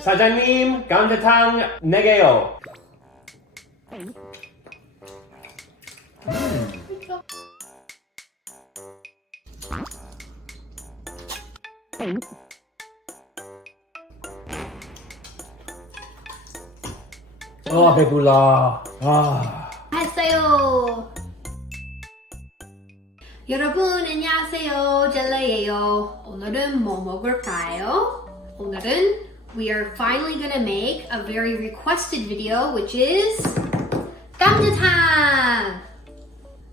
사장님, 감자탕 4개요. 아, 배불러. 했어요. 여러분 안녕하세요. 젤레예요. 오늘은 뭐 먹을까요? 오늘은 we are finally gonna make a very requested video, which is 감자탕.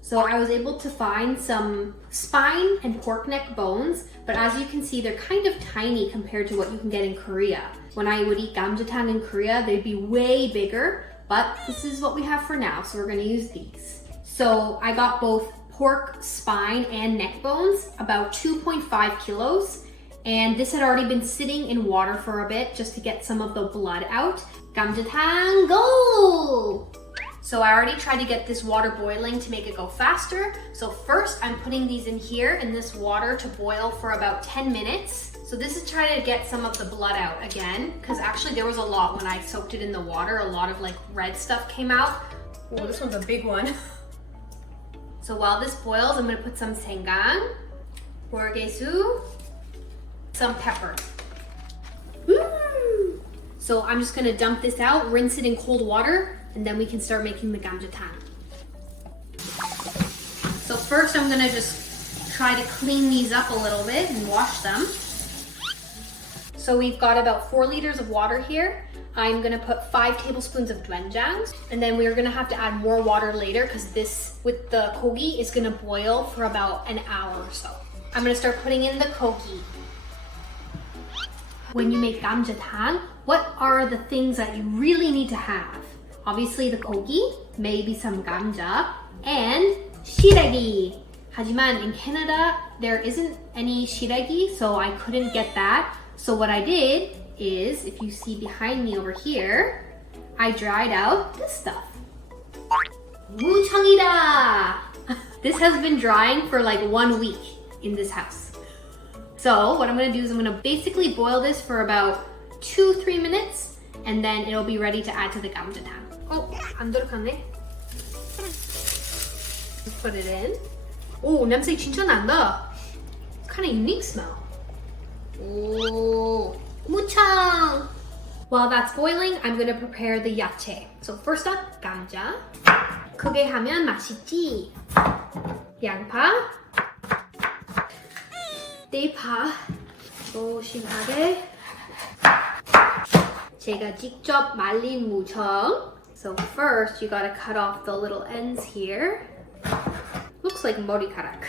So I was able to find some spine and pork neck bones, but as you can see, they're kind of tiny compared to what you can get in Korea. When I would eat 감자탕 in Korea, they'd be way bigger, but this is what we have for now, so we're gonna use these. So I got both pork spine and neck bones, about 2.5 kilos, and this had already been sitting in water for a bit just to get some of the blood out. 감자탕, go! So I already tried to get this water boiling to make it go faster. So first I'm putting these in here in this water to boil for about 10 minutes. So this is trying to get some of the blood out again, because actually there was a lot when I soaked it in the water. A lot of like red stuff came out. Oh, this one's a big one. So while this boils, I'm gonna put some 생강, 월계수, some pepper. Woo! So I'm just gonna dump this out, rinse it in cold water, and then we can start making the 감자탕. So first I'm gonna just try to clean these up a little bit and wash them. So we've got about 4 liters of water here. I'm gonna put 5 tablespoons of doenjang, and then we're gonna have to add more water later because this, with the gogi, is gonna boil for about an hour or so. I'm gonna start putting in the gogi. When you make 감자탕, what are the things that you really need to have? Obviously the gogi, maybe some 감자, and 시래기. 하지만 in Canada, there isn't any 시래기, so I couldn't get that. So what I did is, if you see behind me over here, I dried out this stuff. 무청이다! This has been drying for like 1 week in this house. So what I'm gonna do is I'm gonna basically boil this for about 2-3 minutes, and then it'll be ready to add to the 감자탕. Oh, 안 들어갔네. Let's put it in. Oh, 냄새 진짜 난다. Kind of unique smell. Oh, 무청. While that's boiling, I'm gonna prepare the yachae. So first up, 감자. 크게 하면 맛있지. 양파. 대파. 조심하게. 제가 직접 말린 무청. So first, you gotta cut off the little ends here. Looks like 머리카락.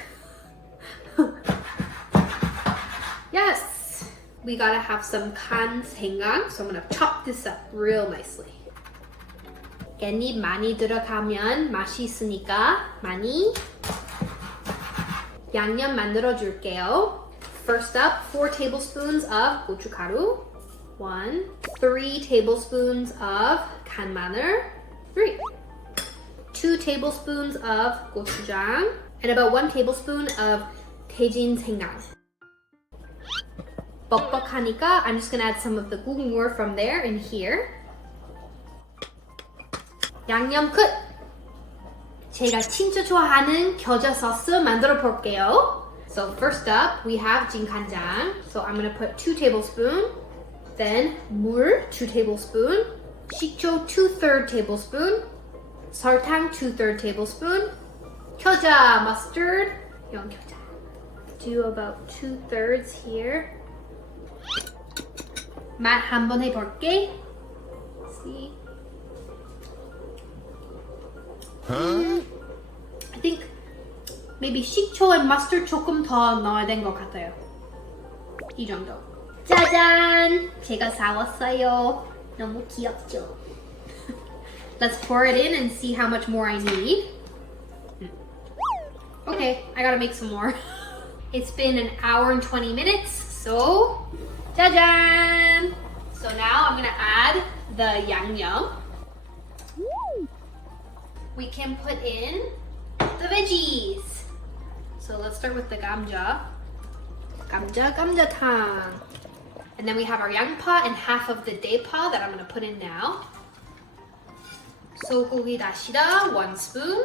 Yes! We gotta have some 간 생강, so I'm gonna chop this up real nicely. 깻잎 많이 들어가면 맛있으니까 많이. 양념 만들어 줄게요. First up, 4 tablespoons of 고춧가루. 3 tablespoons of 간 마늘. 2 tablespoons of 고추장. And about 1 tablespoon of 대진 생강. 뻑뻑하니까 I'm just gonna add some of the 국물 from there in here. 양념 끝! 제가 진짜 좋아하는 겨자 소스 만들어 볼게요. So first up, we have 진간장. So I'm gonna put 2 tablespoons. Then 물 2 tablespoons. 식초 2/3 tablespoon. 설탕 2/3 tablespoon. 겨자 mustard. 이건 겨자. Do about 2/3 here. 맛 한번 해볼게. See. I think maybe 식초 and mustard 조금 더 넣어야 된 것 같아요. 이 정도. 짜잔! 제가 사왔어요. 너무 귀엽죠? Let's pour it in and see how much more I need. Okay, I gotta make some more. It's been an hour and 20 minutes, so 짜잔! So now I'm gonna add the 양념. We can put in the veggies. So let's start with the 감자. 감자탕. And then we have our 양파 and half of the 대파 that I'm gonna put in now. 소고기 다시다 1 spoon.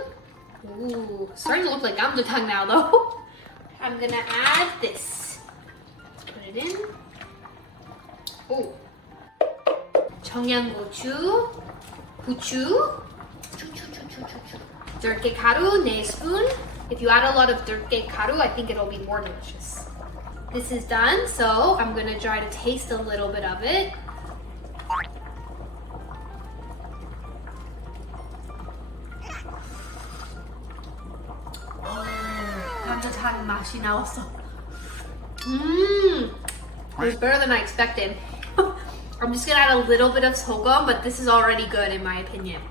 Ooh, starting to look like 감자탕 now though. I'm gonna add this. Let's put it in. Oh. 청양고추, 후추, 들깨 가루 4 spoon. If you add a lot of 들깨 가루, I think it'll be more delicious. This is done, so I'm gonna try to taste a little bit of it. 감자탕 맛이 나왔어. It was better than I expected. I'm just gonna add a little bit of 소금, but this is already good in my opinion.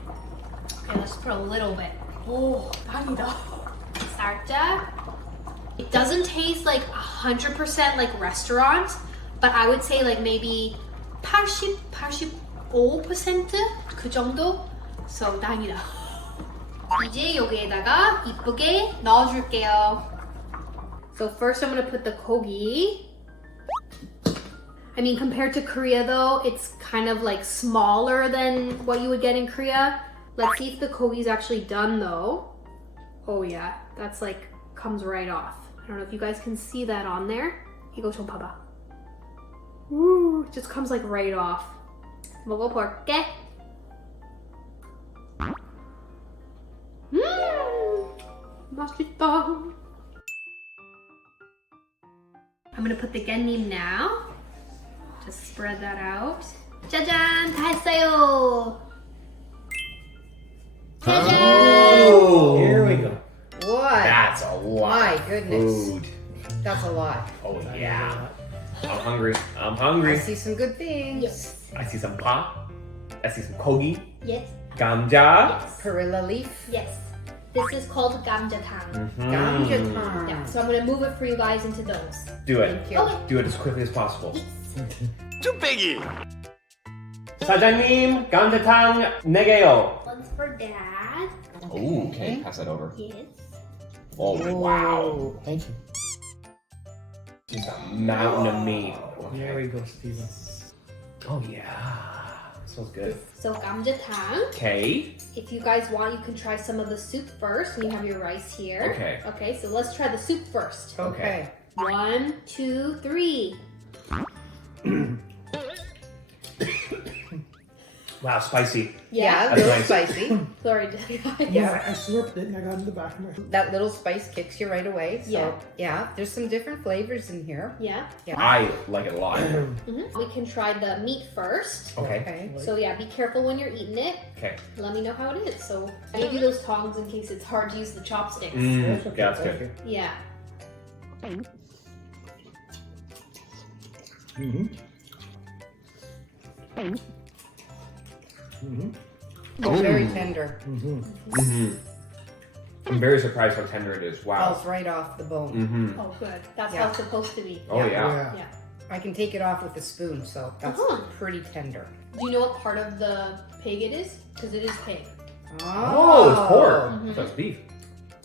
Okay, let's put a little bit. Oh, 다행이다. 살짝. It doesn't taste like 100% like restaurant, but I would say like maybe 85% 그 정도? So 다행이다. 이제 여기에다가 이쁘게 넣어줄게요. So first I'm gonna put the 고기. I mean, compared to Korea though, it's kind of like smaller than what you would get in Korea. Let's see if the kogi's actually done though. Oh yeah, that's like, comes right off. I don't know if you guys can see that on there. 이거 좀 봐봐. Ooh, it just comes like right off. 먹어볼게. 맛있다. I'm gonna put the 깻잎 now. Just spread that out. 짜잔! 다 했어요! Oh, here we go. What? That's a lot. My of goodness. Food. That's a lot. Oh yeah. I'm hungry. I'm I hungry. see some good things. Yes. I see some pa. I see some kogi. Yes. Gamja. Yes. Perilla leaf. Yes. This is called 감자탕. Gamja탕. Yeah. So I'm gonna move it for you guys into those. Do it. Thank you. Okay. Do it as quickly as possible. 쭈빼기 사장님, 감자탕 4개요. One's for Dad. Oh, okay. Pass that over. Yes. Oh, wow. Oh, Thank you. Just a mountain of meat. There we go, Steven. Oh, yeah. Smells good. So 감자탕. Okay. If you guys want, you can try some of the soup first. And you have your rice here. Okay. Okay, so let's try the soup first. okay. 1, 2, 3. Wow, spicy. Yeah, a That's little nice. spicy. Sorry, Dad. Yeah. I slurped it and I got in the back of my. That little spice kicks you right away. So, Yeah. yeah, there's some different flavors in here. Yeah. Yeah. I like it a lot. We can try the meat first. Okay. Okay. So yeah, be careful when you're eating it. Okay. Let me know how it is. So I gave you those tongs in case it's hard to use the chopsticks. Mm, That's okay, yeah, that's thank good. Yeah. Mm-hmm. It's very tender. Mm-hmm. I'm very surprised how tender it is. Wow. Falls right off the bone. Mm-hmm. Oh, good. That's Yeah. how it's supposed to be. Oh, yeah. Yeah. Yeah. I can take it off with a spoon, so that's Uh-huh. pretty tender. Do you know what part of the pig it is? Because it is pig. Oh, it's pork. Mhm. So it's beef.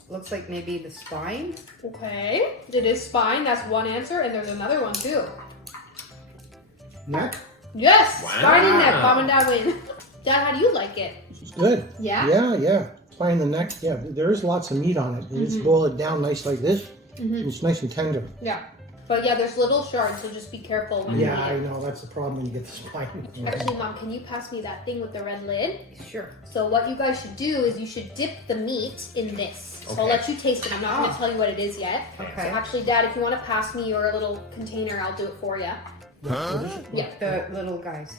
Looks like maybe the spine. Okay. It is spine. That's one answer. And there's another one too. Neck? Yes! Wow. Spine and neck. Mom and Dad win. Dad, how do you like it? It's good. Yeah? Yeah. Spine the neck. Yeah, there is lots of meat on it. You just boil it down nice like this. It's nice and tender. Yeah. But yeah, there's little shards, so just be careful when you Yeah, I eat it. know. That's the problem when you get the spine. Actually, Mom, can you pass me that thing with the red lid? Sure. So what you guys should do is you should dip the meat in this. So I'll Okay. let you taste it. I'm not going to tell you what it is yet. Okay. So actually, Dad, if you want to pass me your little container, I'll do it for you. Yeah. The little guys.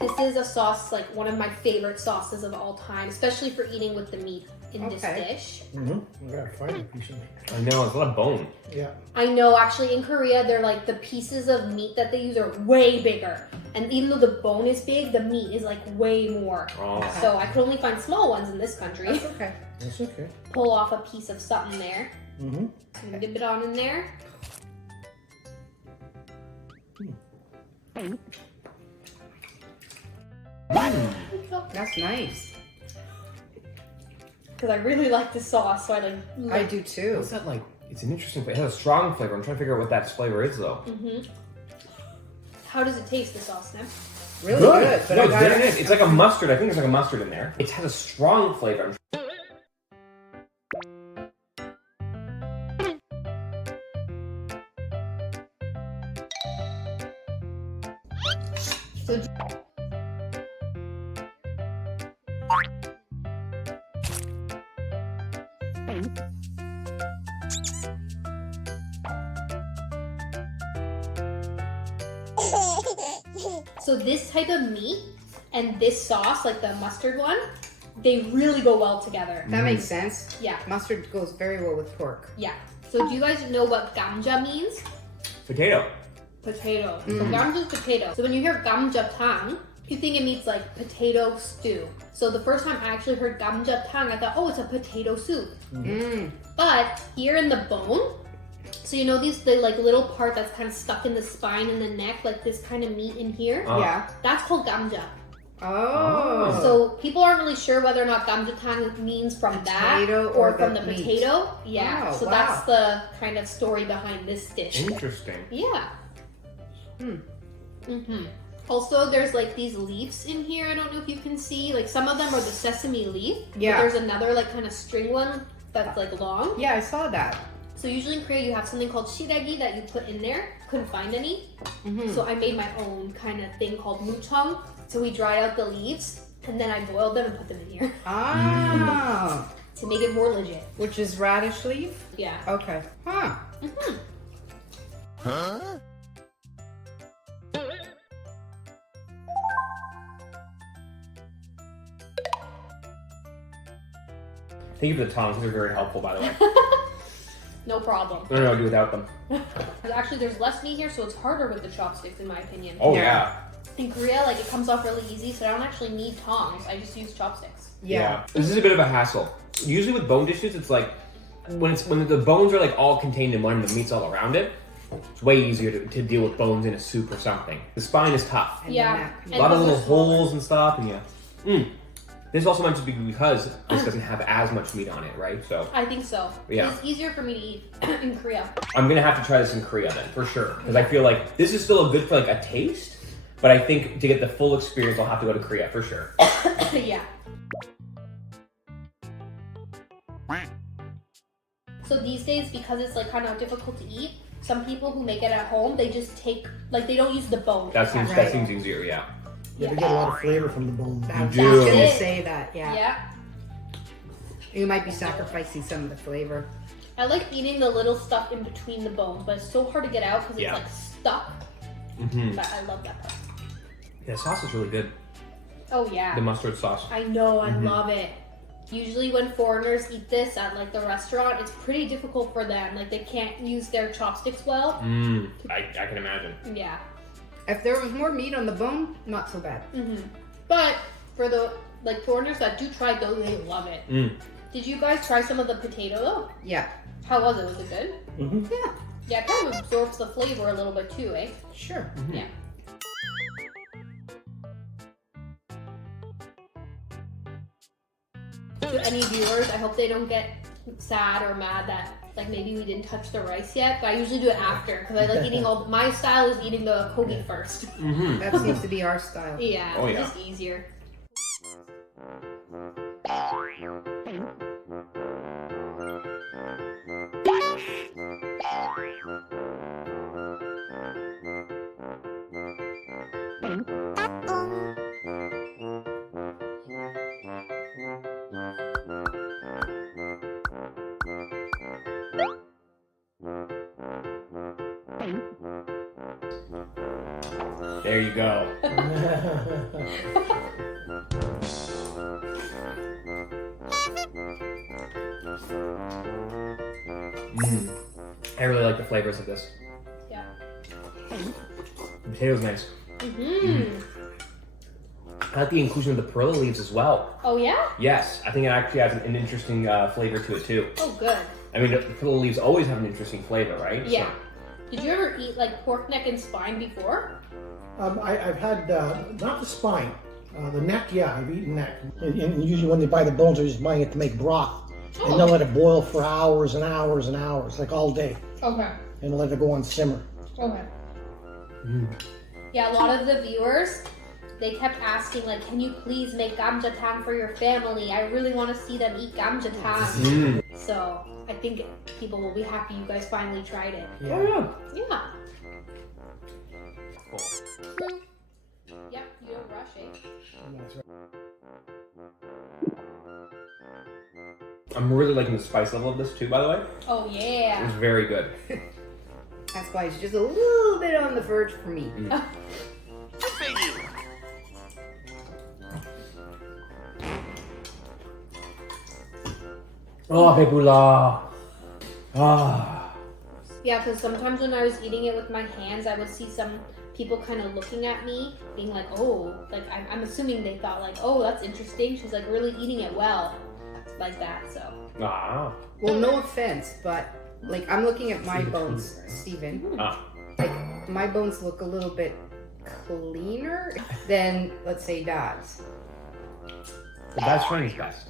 This is a sauce, like one of my favorite sauces of all time, especially for eating with the meat in this Okay. dish. Mm-hmm. I gotta find a piece of meat. I know, it's a lot of bone. Yeah. I know, actually, in Korea, they're like the pieces of meat that they use are way bigger. And even though the bone is big, the meat is like way more. Oh. So I could only find small ones in this country. That's okay. That's okay. Pull off a piece of something there. Mm-hmm. And dip it on in there. That's nice. Because I really like the sauce, so I like. I do too. What's that like? It's an interesting flavor. It has a strong flavor. I'm trying to figure out what that flavor is, though. How does it taste, the sauce, Sniff? Really good. But No, I it's got very nice. It's like a mustard. I think there's like a mustard in there. It has a strong flavor. So, so this type of meat and this sauce, like the mustard one, they really go well together. That makes sense. Yeah. Mustard goes very well with pork. Yeah. So do you guys know what 감자 means? Potato. Potato. So 감자 is potato. So when you hear 감자탕, you think it means like potato stew. So the first time I actually heard 감자탕, I thought, oh, it's a potato soup. But here in the bone, so you know the like little part that's kind of stuck in the spine and the neck, like this kind of meat in here? Yeah. That's called 감자. Oh. So people aren't really sure whether or not 감자탕 means from Potato that or or from the the meat. potato. Yeah. Oh, So wow. that's the kind of story behind this dish. Interesting. Yeah. Also, there's like these leaves in here. I don't know if you can see. Like some of them are the sesame leaf. Yeah. But there's another like kind of string one that's like long. Yeah, I saw that. So usually in Korea you have something called shiragi that you put in there. Couldn't find any. So I made my own kind of thing called mucheong. So we dried out the leaves and then I boiled them and put them in here Ah. to make it more legit. Which is radish leaf? Yeah. Okay. Huh. Huh? Thank you for the tongs. These are very helpful, by the way. No problem. I don't know what to do without them. Actually, there's less meat here, so it's harder with the chopsticks, in my opinion. Oh, Yeah. yeah. In Korea, like it comes off really easy, so I don't actually need tongs. I just use chopsticks. Yeah. This is a bit of a hassle. Usually with bone dishes, it's like when the bones are like all contained in one and the meat's all around it, it's way easier to deal with bones in a soup or something. The spine is tough. And Yeah. the neck. And A lot of those are little smaller. holes and stuff, and yeah. This also might just be because this doesn't have as much meat on it, right? So I think so. Yeah. It's easier for me to eat in Korea. I'm gonna have to try this in Korea then, for sure. Because I feel like this is still good for like a taste, but I think to get the full experience, I'll have to go to Korea for sure. Yeah. So these days, because it's like kind of difficult to eat, some people who make it at home, they just take, like they don't use the bone. That seems Right. that seems easier, yeah. Yeah, they get a lot of flavor from the bone. I was do. just gonna That's it. say that, yeah. Yeah. You might be sacrificing some of the flavor. I like eating the little stuff in between the bones, but it's so hard to get out because Yeah. it's like stuck. But I love that part. Yeah, the sauce is really good. Oh yeah. The mustard sauce. I know, I love it. Usually when foreigners eat this at like the restaurant, it's pretty difficult for them. Like they can't use their chopsticks well. I can imagine. Yeah. If there was more meat on the bone, not so bad. But for the like foreigners that do try those, they love it. Did you guys try some of the potato though? Yeah. How was it? Was it good? Yeah. Yeah, it kind of absorbs the flavor a little bit too, eh? Sure. Yeah. To any viewers, I hope they don't get sad or mad that like maybe we didn't touch the rice yet, but I usually do it after because I like eating all. My style is eating the kogi first. That seems to be our style. Yeah, Oh, it's yeah. just easier. There you go. I really like the flavors of this. Yeah. The potato's nice. I like the inclusion of the perilla leaves as well. Oh yeah? Yes, I think it actually has an interesting flavor to it too. Oh good. I mean, the perilla leaves always have an interesting flavor, right? Yeah. Did you ever eat like pork neck and spine before? I've had, not the spine, the neck, yeah, I've eaten neck. And usually when they buy the bones, they're just buying it to make broth. And they'll let it boil for hours and hours and hours, like all day. Okay. And let it go on simmer. Okay. Yeah, a lot of the viewers, they kept asking, like, can you please make 감자탕 for your family? I really want to see them eat 감자탕. So I think people will be happy you guys finally tried it. Oh yeah. Yeah. Cool. Yep, you don't rush it. I'm really liking the spice level of this too, by the way. Oh, It yeah. was very good. That's why it's just a little bit on the verge for me. Oh, 배불러. Ah. Yeah, because sometimes when I was eating it with my hands, I would see some people kind of looking at me, being like, oh, like, I'm assuming they thought, like, oh, that's interesting. She's, like, really eating it well. Like that, so. Ah. Well, no offense, but like I'm looking at my bones, Steven. Ah. Like my bones look a little bit cleaner than, let's say, Dad's. The best friend is best.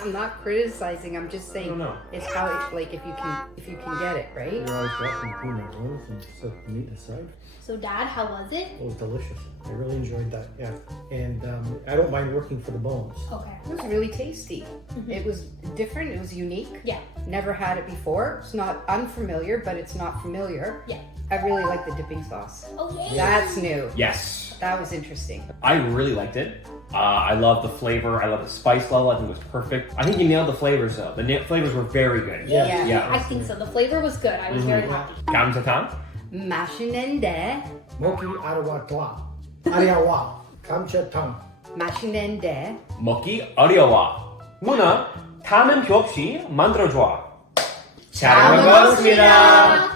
I'm not criticizing. I'm just saying No. it's how it, like if you can get it right. You're always welcome to clean their bones and set the meat aside. So, Dad, how was it? It was delicious. I really enjoyed that, yeah. And I don't mind working for the bones. Okay. It was really tasty. It was different. It was unique. Yeah. Never had it before. It's not unfamiliar, but it's not familiar. Yeah. I really like the dipping sauce. Oh, yeah. That's new. Yes. That was interesting. I really liked it. I love the flavor. I love the spice level. I think it was perfect. I think you nailed the flavors though. The flavors were very good. Yeah. Yeah. I think so. The flavor was good. I was very happy. 감자탕. 맛있는데, Moki arawa toa. Ariawa. 감자탕. 맛있는데. 먹기 어려워. 문어 다음은 표 없이 만들어줘. 잘 먹었습니다.